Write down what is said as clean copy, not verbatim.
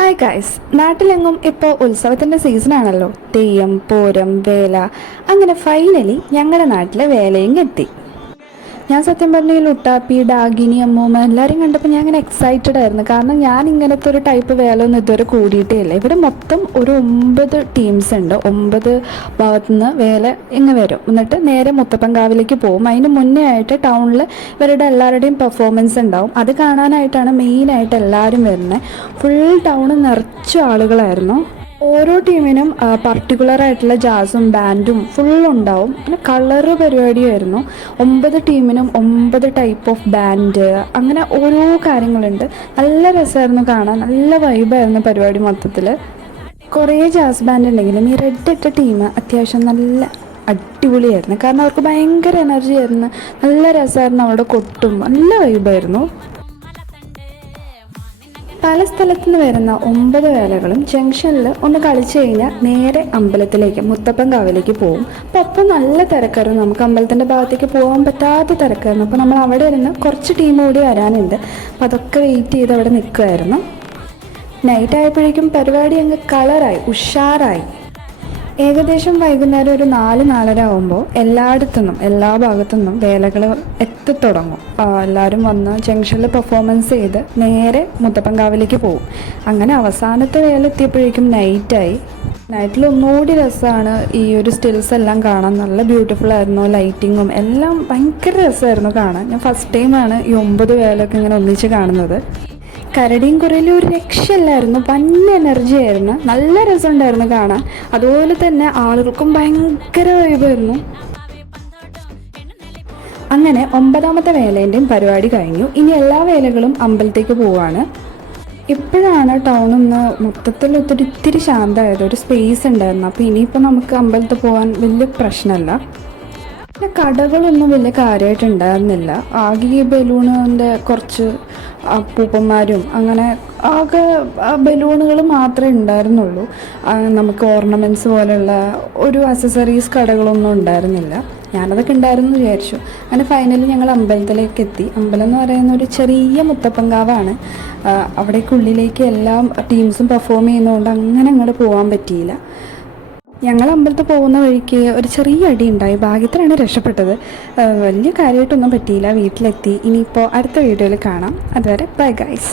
Hi guys, നാട്ടിലെങ്ങും ഇപ്പോൾ ഉത്സവത്തിൻ്റെ സീസണാണല്ലോ. തെയ്യം, പൂരം, വേല, അങ്ങനെ ഫൈനലി ഞങ്ങളുടെ നാട്ടിലെ വേലയും എത്തി. ഞാൻ സത്യം പറഞ്ഞ ലുട്ടാപ്പി, ഡാഗിനി, അമ്മൂമ്മ എല്ലാവരും കണ്ടപ്പോൾ ഞാൻ ഇങ്ങനെ എക്സൈറ്റഡ് ആയിരുന്നു. കാരണം ഞാൻ ഇങ്ങനത്തെ ഒരു ടൈപ്പ് വേല ഒന്നും ഇതുവരെ കൂടിയിട്ടേ ഇല്ല. ഇവിടെ മൊത്തം ഒരു 9 ടീംസ് ഉണ്ട്. 9 ഭാഗത്തുനിന്ന് വേല ഇങ്ങ് വരും. എന്നിട്ട് നേരെ മുത്തപ്പൻകാവിലേക്ക് പോകും. അതിന് മുന്നേ ആയിട്ട് ടൗണിൽ ഇവരുടെ എല്ലാവരുടെയും പെർഫോമൻസ് ഉണ്ടാവും. അത് കാണാനായിട്ടാണ് മെയിനായിട്ട് എല്ലാവരും വരുന്നത്. ഫുൾ ടൗൺ നിറച്ച ആളുകളായിരുന്നു. ഓരോ ടീമിനും പർട്ടിക്കുലറായിട്ടുള്ള ജാസും ബാൻഡും ഫുള്ളുണ്ടാവും. പിന്നെ കളറ് പരിപാടിയായിരുന്നു. 9 ടീമിനും 9 ടൈപ്പ് ഓഫ് ബാൻഡ്, അങ്ങനെ ഓരോ കാര്യങ്ങളുണ്ട്. നല്ല രസമായിരുന്നു കാണാൻ. നല്ല വൈബായിരുന്നു പരിപാടി മൊത്തത്തിൽ. കുറേ ജാസ് ബാൻഡ് ഉണ്ടെങ്കിലും ഈ റെഡ് ഇട്ട ടീം അത്യാവശ്യം നല്ല അടിപൊളിയായിരുന്നു. കാരണം അവർക്ക് ഭയങ്കര എനർജി ആയിരുന്നു. നല്ല രസമായിരുന്നു. അവിടെ കൊട്ടും നല്ല വൈബായിരുന്നു. പല സ്ഥലത്തു നിന്ന് വരുന്ന 9 വേലകളും ജംഗ്ഷനിൽ ഒന്ന് കളിച്ചു കഴിഞ്ഞാൽ നേരെ അമ്പലത്തിലേക്ക്, മുത്തപ്പൻകാവിലേക്ക് പോകും. അപ്പം നല്ല തിരക്കായിരുന്നു. നമുക്ക് അമ്പലത്തിൻ്റെ ഭാഗത്തേക്ക് പോകാൻ പറ്റാത്ത തിരക്കായിരുന്നു. അപ്പോൾ നമ്മൾ അവിടെ ഇരുന്ന് കുറച്ച് ടീം കൂടി വരാനുണ്ട്. അപ്പോൾ അതൊക്കെ വെയിറ്റ് ചെയ്ത് അവിടെ നിൽക്കുമായിരുന്നു. നൈറ്റ് ആയപ്പോഴേക്കും പരിപാടി അങ്ങ് കളറായി, ഉഷാറായി. ഏകദേശം വൈകുന്നേരം ഒരു 4-4:30 ആകുമ്പോൾ എല്ലായിടത്തുനിന്നും, എല്ലാ ഭാഗത്തുനിന്നും വേലകൾ എത്തിത്തുടങ്ങും. എല്ലാവരും വന്ന് ജംഗ്ഷനിൽ പെർഫോമൻസ് ചെയ്ത് നേരെ മുത്തപ്പൻകാവിലേക്ക് പോകും. അങ്ങനെ അവസാനത്തെ വേല എത്തിയപ്പോഴേക്കും നൈറ്റായി. നൈറ്റിൽ ഒന്നുകൂടി രസമാണ് ഈ ഒരു സ്റ്റിൽസ് എല്ലാം കാണാൻ. നല്ല ബ്യൂട്ടിഫുൾ ആയിരുന്നു. ലൈറ്റിങ്ങും എല്ലാം ഭയങ്കര രസമായിരുന്നു കാണാൻ. ഞാൻ ഫസ്റ്റ് ടൈമാണ് ഈ 9 വേലൊക്കെ ഇങ്ങനെ ഒന്നിച്ച് കാണുന്നത്. കരടിയും കുറയിലും ഒരു രക്ഷയില്ലായിരുന്നു. പന്ന എനർജി ആയിരുന്നു. നല്ല രസമുണ്ടായിരുന്നു കാണാൻ. അതുപോലെ തന്നെ ആളുകൾക്കും ഭയങ്കര വൈബായിരുന്നു. അങ്ങനെ 9ാമത്തെ വേലേൻ്റെയും പരിപാടി കഴിഞ്ഞു. ഇനി എല്ലാ വേലകളും അമ്പലത്തേക്ക് പോവാണ്. ഇപ്പോഴാണ് ടൗണിന്ന് മൊത്തത്തിൽ ഇത്തിരി ശാന്തമായത്. ഒരു സ്പേസ് ഉണ്ടായിരുന്നു. അപ്പോൾ ഇനിയിപ്പോൾ നമുക്ക് അമ്പലത്തിൽ പോകാൻ വലിയ പ്രശ്നമല്ല. പിന്നെ കടകളൊന്നും വലിയ കാര്യമായിട്ടുണ്ടായിരുന്നില്ല. ആകെ ഈ ബലൂണിൻ്റെ കുറച്ച് അപ്പൂപ്പന്മാരും അങ്ങനെ ആകെ ബലൂണുകൾ മാത്രമേ ഉണ്ടായിരുന്നുള്ളൂ. നമുക്ക് ഓർണമെൻറ്റ്സ് പോലെയുള്ള ഒരു അക്സസറീസ് കടകളൊന്നും ഉണ്ടായിരുന്നില്ല. ഞാനതൊക്കെ ഉണ്ടായിരുന്നു വിചാരിച്ചു. അങ്ങനെ ഫൈനലി ഞങ്ങൾ അമ്പലത്തിലേക്ക് എത്തി. അമ്പലം എന്ന് പറയുന്ന ഒരു ചെറിയ മുത്തപ്പൻകാവാണ്. അവിടേക്കുള്ളിലേക്ക് എല്ലാ ടീംസും പെർഫോം ചെയ്യുന്നതുകൊണ്ട് അങ്ങനെ അങ്ങോട്ട് പോകാൻ പറ്റിയില്ല. ഞങ്ങൾ അമ്പലത്തിൽ പോകുന്ന വഴിക്ക് ഒരു ചെറിയ അടി ഉണ്ടായി. ഭാഗ്യത്തിലാണ് രക്ഷപ്പെട്ടത്. വലിയ കാര്യമായിട്ടൊന്നും പറ്റിയില്ല. വീട്ടിലെത്തി. ഇനിയിപ്പോൾ അടുത്ത വീഡിയോയിൽ കാണാം. അതുവരെ ബൈ ഗൈസ്.